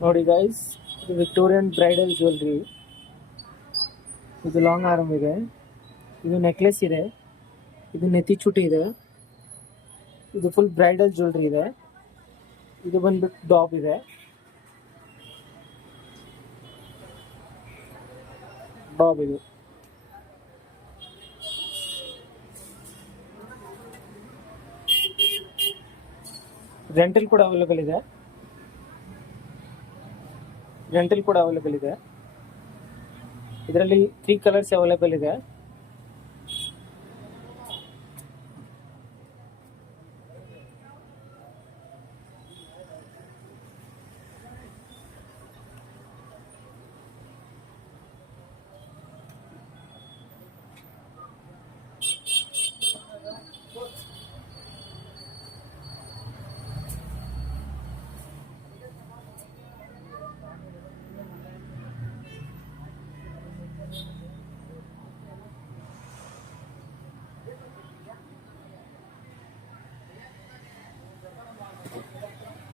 ನೋಡಿ ಗೈಸ್, ಇದು Victorian bridal jewellery. ಇದು ಲಾಂಗ್ ಆರ್ಮ್ ಇದೆ, ಇದು ನೆಕ್ಲೆಸ್ ಇದೆ, ಇದು ನೆತಿ ಚುಟಿ ಇದೆ, ಇದು ಫುಲ್ ಬ್ರೈಡಲ್ ಜ್ಯುವೆಲ್ರಿ ಇದೆ. ಇದು ಬಂದ್ಬಿಟ್ಟು ಡಾಬ್ ಇದೆ. ಡಾಬ್ ಇದು ರೆಂಟಲ್ ಕೂಡ ಅವೈಲೇಬಲ್ ಇದೆ. ಇದರಲ್ಲಿ 3 ಕಲರ್ಸ್ ಅವೈಲೇಬಲ್ ಇದೆ.